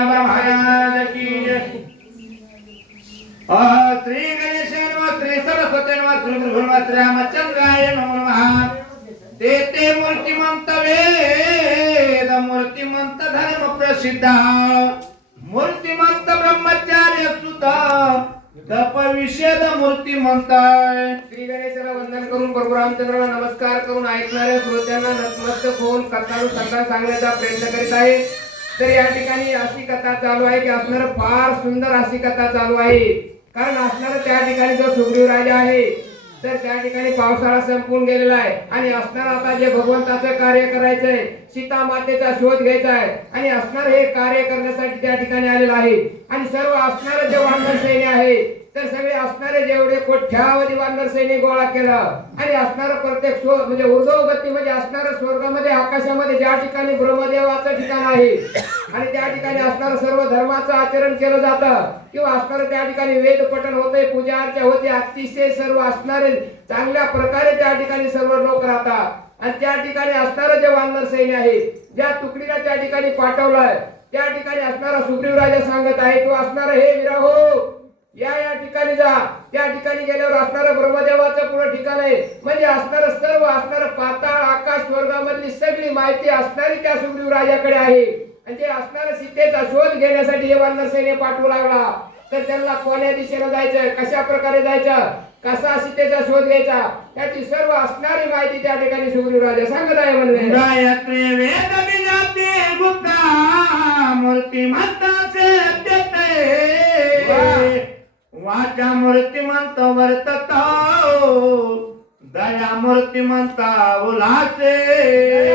महाराज की श्री गणेश श्री सरस्वती श्री रामचंद्राय नमः। ते मूर्तिमंत वेद मूर्तिमंत धर्म प्रसिद्ध मूर्तिमंत ब्रह्मचार्य सुत तप विषेद मूर्तिमंत। श्री गणेशाला वंदन करून प्रभू रामचंद्राला नमस्कार करून ऐकणाऱ्या श्रोत्यांना नतमस्तक होऊन कथा सांगण्याचा प्रयत्न करीत आहे। तर या ठिकाणी अशी कथा चालू आहे की असणार फार सुंदर अशी कथा चालू आहे। कारण असणार त्या ठिकाणी जो सुग्रीव राजा आहे तर त्या ठिकाणी पावसाळा संपून गेलेला आहे आणि असणार आता जे भगवंताचं कार्य करायचंय सीता मातेचा शोध घ्यायचा आहे आणि असणार हे कार्य करण्यासाठी त्या ठिकाणी आलेला आहे। आणि सर्व असणारे जे वानर सैन्य आहे तर सगळे असणारे जेवढे कोट्यावधी वानर सैनिक गोळा केला आणि असणार प्रत्येक म्हणजे ऊर्ध्वगती म्हणजे असणार स्वर्गामध्ये आकाशामध्ये ज्या ठिकाणी ब्रह्मदेवाचं ठिकाण आहे आणि त्या ठिकाणी असणार सर्व धर्माचं आचरण केलं जातं किंवा असणार त्या ठिकाणी वेद पठण होते पूजा अर्चा होते अतिशय सर्व असणारे चांगल्या प्रकारे त्या ठिकाणी सर्व लोक राहतात। आणि त्या ठिकाणी असणारे जे वानर सैन्य आहे ज्या तुकडीला त्या ठिकाणी पाठवलाय त्या ठिकाणी असणारा सुग्रीव राजा सांगत आहे तो असणार हे विराहो या ठिकाणी जा। त्या ठिकाणी गेल्यावर असणार ब्रह्मदेवाचं पूर्ण ठिकाण आहे म्हणजे असणार सर्व असणार पाताळ आकाश स्वर्गामधली सगळी माहिती असणारी त्या सुग्रीव राजाकडे आहे। आणि ते असणार सीतेचा शोध घेण्यासाठी हे वानर सैन्य पाठवू लागला। तर त्यांना कोण्या दिशेने जायचं कशा प्रकारे जायचं कसा सीतेचा शोध घ्यायचा त्याची सर्व असणारी माहिती त्या ठिकाणी सुग्रीव राजा सांगत आहे म्हणले गायत्री वेद विजाते गुप्ता मूर्तिमंताचे देते वाचा मूर्तिमंत वर्तता दया मूर्तिमंता उल्हासे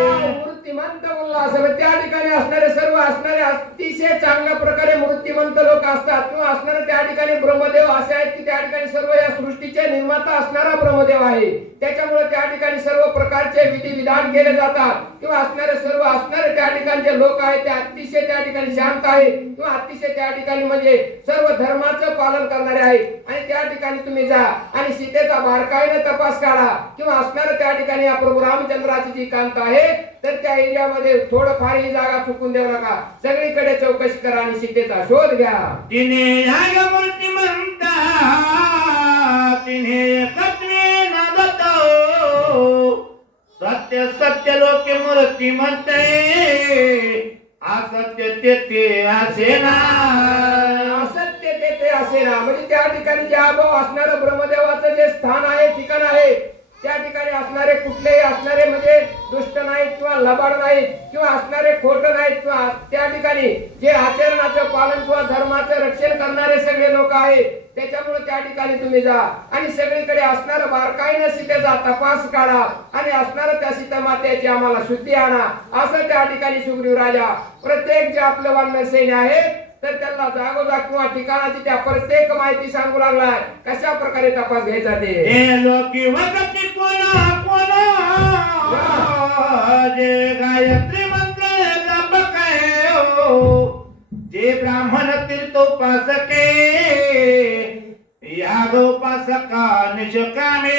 मूर्तिमंत उल्हास त्या ठिकाणी असणारे सर्व असणारे अतिशय चांगल्या प्रकारे मूर्तिमंत लोक असतात किंवा असणारे त्या ठिकाणी ब्रह्मदेव असे आहेत की त्या ठिकाणी सर्व या सृष्टीचे निर्माता असणारा ब्रह्मदेव आहे। त्याच्यामुळे त्या ठिकाणी सर्व प्रकारचे विधी विधान केले जातात किंवा असणारे सर्व असणारे त्या ठिकाणचे लोक आहेत ते अतिशय त्या ठिकाणी शांत आहेत किंवा अतिशय त्या ठिकाणी म्हणजे सर्व धर्माचं पालन करणारे आहेत। आणि त्या ठिकाणी तुम्ही जा आणि सीतेचा बारकाईने तपास करा किंवा असणारे त्या ठिकाणी या प्रभू रामचंद्राची जी कांत आहे तर त्या एरियामध्ये थोडं फार ही जागा चुकून देऊ नका सगळीकडे चौकशी करा आणि सीतेचा शोध घ्या। तिने याग मूर्तिमंता तिने कत्वे नादतो सत्य सत्य लोके मूर्तिमंते असत्य तेथे असे ना असत्य तेथे असे ना म्हणजे त्या ठिकाणी जे अभाव असणारं ब्रह्मदेवाचं जे स्थान आहे ठिकाण आहे त्या ठिकाणी असणारे कुठलेही असणारे म्हणजे दुष्ट नाहीत किंवा लबाड नाहीत किंवा असणारे खोट नाहीत किंवा त्या ठिकाणी जे आचरणाचं पालन किंवा धर्माचं रक्षण करणारे सगळे लोक आहेत। त्याच्यामुळे त्या ठिकाणी तुम्ही जा आणि सगळीकडे असणारं बारकाईने सीतेचा तपास काढा आणि असणारं त्या सीता मातेची आम्हाला शुद्धी आणा असं त्या ठिकाणी सुग्रीव राजा प्रत्येक जे आपलं वानर सैन्य आहे तर त्यांना जागोजाग किंवा ठिकाणाची त्या प्रत्येक माहिती सांगू लागलाय कशा प्रकारे तपास घ्यायचा ते हे लोकी वगती कोणा कोणा जे गायत्री मंत्र जपक जे ब्राह्मण तीर्थोपासके यागोपासका निष्कामे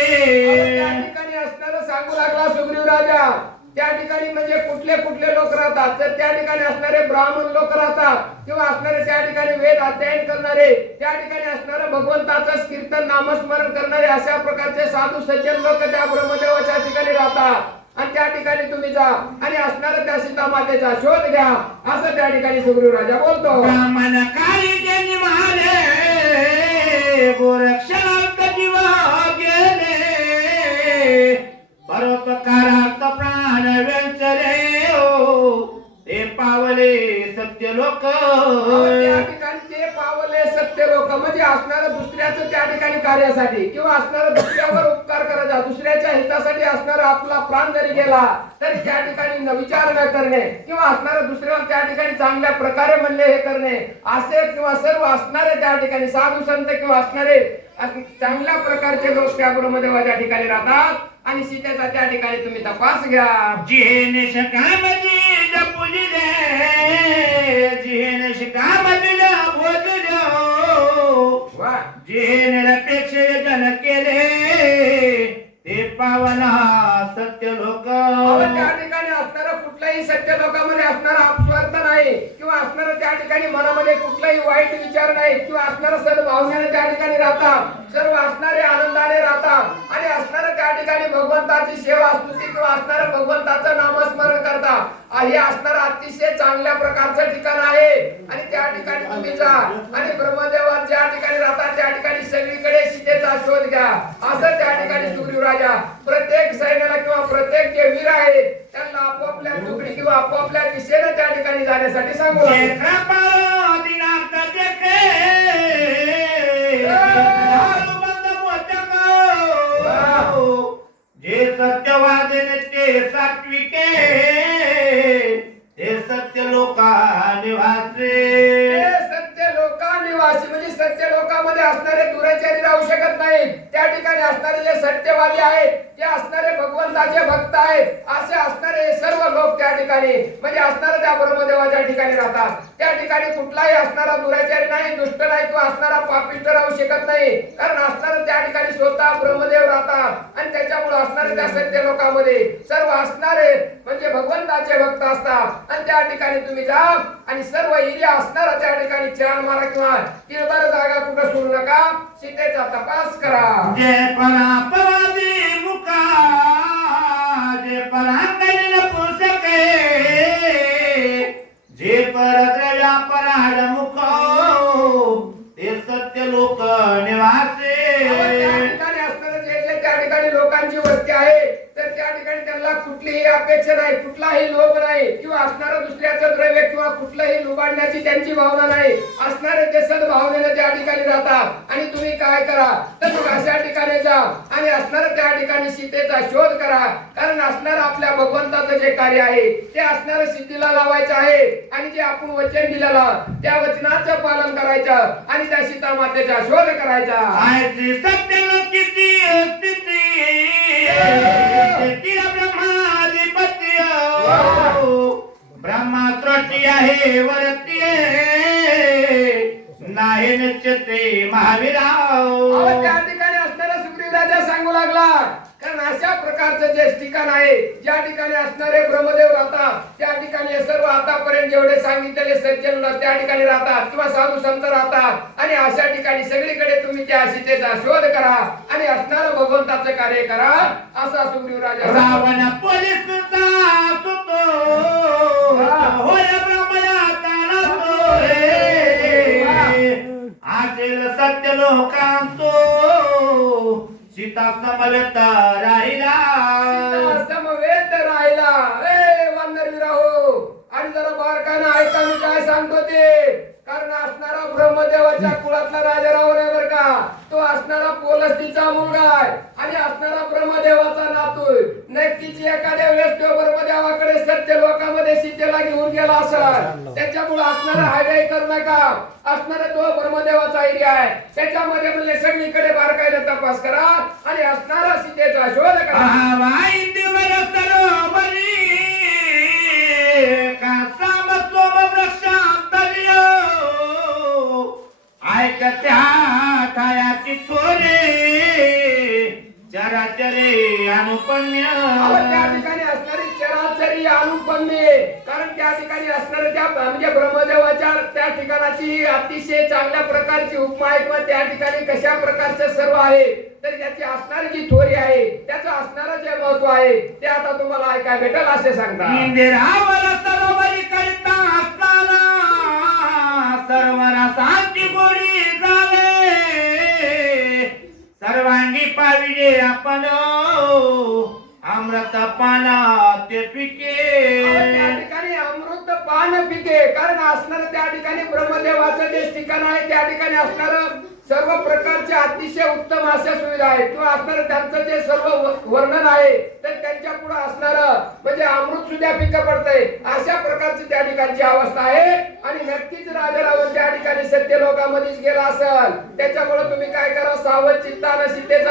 त्या ठिकाणी असणारं सांगू लागला सुग्रीव राजा। त्या ठिकाणी म्हणजे कुठले कुठले लोक राहतात तर त्या ठिकाणी असणारे ब्राह्मण लोक राहतात किंवा असणारे त्या ठिकाणी वेद अध्ययन करणारे त्या ठिकाणी असणारे भगवंताचं कीर्तन नामस्मरण करणारे अशा प्रकारचे साधू सज्जन लोक त्या ब्रह्मदेवाच्या ठिकाणी राहतात। आणि त्या ठिकाणी तुम्ही जा आणि असणारे त्या सीता मातेचा शोध घ्या असं त्या ठिकाणी सुग्रीव राजा बोलतो। ब्राह्मण काही जनी माले गोरक्षणार्थ जीवा गेले परोपकारार्थ प्राण वेंचले ते पावले सत्य लोक त्या ठिकाणी ते पावले सत्य लोक म्हणजे असणारं दुसऱ्याचं त्या ठिकाणी कार्यासाठी किंवा असणारं दुसऱ्यावर उपकार करायचा दुसऱ्याच्या हितासाठी असणारा आपला प्राण जरी गेला तरी त्या ठिकाणी विचार न करणे किंवा असणारं दुसऱ्यावर त्या ठिकाणी चांगल्या प्रकारे म्हणले हे करणे असे किंवा सर्व असणारे त्या ठिकाणी साधू संत किंवा असणारे चांगल्या प्रकारचे लोक त्या ब्रह्मदेवाच्या ठिकाणी राहतात। आणि सीतेचा त्या ठिकाणी तुम्ही तपास घ्या जिहेने शकामती जपुजिले जिहेने शकामतीला बोललो जिहेने अपेक्षे जन केले ते पावना सत्य लोक त्या ठिकाणी असणारा कुठल्याही सत्य लोकांमध्ये असणारा अपस्वार्थ नाही किंवा असणारं त्या ठिकाणी मनामध्ये कुठलाही वाईट विचार नाही किंवा असणारं सद्भावनेने त्या ठिकाणी राहतात, सर्व असणारे आनंदाने राहतात आणि असणारं त्या ठिकाणी भगवंताची सेवा स्तुती किंवा असणारं भगवंताचं नामस्मरण करतात. हे असणारं अतिशय चांगल्या प्रकारचं ठिकाण आहे आणि त्या ठिकाणी तुम्ही जा आणि ब्रह्मदेवात ज्या ठिकाणी राहतात त्या ठिकाणी सगळीकडे सीतेचा शोध घ्या. असं त्या ठिकाणी सुग्रीव राजा प्रत्येक सैन्याला किंवा प्रत्येक जे वीर आहेत त्यांना आपापल्या तुकडी किंवा आपापल्या दिशेने त्या ठिकाणी जाण्यासाठी सांगू लागले. जे सत्यवादने ते सात्विके ते सत्य लोका निवासे. सत्य लोका निवासी म्हणजे सत्य लोकामध्ये असणारे दुराचारी राहू शकत नाही. त्या ठिकाणी असणारे जे सत्यवादी आहेत ते असणारे भगवंताचे भक्त आहेत असे असणारे सर्व लोक त्या ठिकाणी म्हणजे असणारे त्या ब्रह्मदेवाच्या ठिकाणी राहतात. त्या ठिकाणी कुठलाही असणारा दुराचारी नाही, दुष्ट नाही किंवा असणारा पापिष्ट राहू शकत नाही. कारण असणारे त्या ठिकाणी स्वतः ब्रह्मदेव राहतात आणि त्याच्यामुळे असणारे त्या सत्य लोकांमध्ये सर्व असणारे म्हणजे भगवंताचे भक्त असतात. आणि त्या ठिकाणी तुम्ही जा आणि सर्व एरिया असणारा त्या ठिकाणी चार मारा किंवा किरदार जागा कुठं सोडू नका. सीतेचा तपास करा. जे परापवादी मुका जे परांगण पुसके जे परद्रया पराड मुख ते सत्य लोक निवासे. त्या ठिकाणी असणारे जे जे त्या ठिकाणी लोकांची वस्ती आहे तर त्या ठिकाणी त्यांना कुठलीही अपेक्षा नाही, कुठलाही लोभ नाही किंवा असणारं दुसऱ्याचं द्रव्य किंवा कुठलंही लुबाडण्याची त्यांची भावना नाही. असणारे ते सद्भावनेने त्या ठिकाणी राहतात. आणि तुम्ही काय करा तर मग अशा ठिकाणी जा आणि असणारं त्या ठिकाणी सीतेचा शोध करा. कारण असणारं आपल्या भगवंताचं जे कार्य आहे ते असणारं सिद्धीला लावायचं आहे आणि जे आपण वचन दिलेलं त्या वचनाचं पालन करायचं आणि त्या सीता मातेचा शोध करायचा. आयची सत्य लोकीची स्थिती ब्रह्माधिपती ब्रह्मा सृष्टी आहे वरती नाही निश्चिते महावीरा. त्या ठिकाणी असणारा सुग्रीव राजा सांगू लागला कारण अशा प्रकारचं जे ठिकाण आहे ज्या ठिकाणी असणारे ब्रह्मदेव राहतात त्या ठिकाणी सर्व आतापर्यंत जेवढे सांगितलेले सज्जन त्या ठिकाणी राहतात किंवा साधू संत राहतात आणि अशा ठिकाणी सगळीकडे तुम्ही त्या सीतेचा शोध करा आणि असणारं भगवंताचं कार्य करा. असा सुग्रीव राजा रावण पोलीस होय ब्रह्मयाता असेल सत्य लोकांतो सीता समवेत राहिला. समवेत राहिला. वानरवीरा हो आणि जरा बारकानं ऐका मी काय सांगतो ते. कारण असणारा ब्रह्मदेवाच्या कुळातला राजा रावण आहे बर का. तो असणारा पोलस्तीचा मुलगा आहे आणि असणारा ब्रह्मदेवाचा नातू. नक्कीच एखाद्या वेळेस तो ब्रह्मदेवाकडे सत्य लोकांमध्ये सीतेला घेऊन गेला असेल. त्याच्यामुळे असणारा हायवे करू नका. असणारा तो ब्रह्मदेवाचा एरिया आहे त्याच्यामध्ये म्हणजे सगळीकडे बारकाईने तपास करा आणि असणारा सीतेचा शोध करा. ठायाची थोरे चराचरे अनुपम्य. त्या ठिकाणी असणारी चराचरी अनुपम्य कारण त्या ठिकाणी असणारे त्या म्हणजे ब्रह्मदेवाच्या त्या ठिकाणाची अतिशय चांगल्या प्रकारची उपमा आहे किंवा त्या ठिकाणी कशा प्रकारचं सर्व आहे तर त्याची असणारी जी थोरी आहे त्याचं असणारं जे महत्व आहे ते आता तुम्हाला ऐकायला भेटेल असे सांगतात. इंदिरावर सरोवरी करिता असताना सर्वरा शांती गोडी झाले सर्वांगी पाविले आपण अमृत पाना ते पिके. त्या ठिकाणी अमृत पान पिके कारण असणार त्या ठिकाणी ब्रह्मदेवाचं जे ठिकाण आहे त्या ठिकाणी असणार सर्व प्रकारच्या अतिशय उत्तम अशा सुविधा आहेत किंवा असणार त्यांचं जे सर्व वर्णन आहे तर त्यांच्या पुढे असणार म्हणजे अमृत सुद्धा पिकं पडतंय अशा प्रकारची त्या ठिकाणची अवस्था आहे. आणि नक्कीच राजा रावण त्या ठिकाणी सत्य लोकांमध्येच गेला असेल. त्याच्यामुळे तुम्ही काय करा सावध चित्ताने सीतेचा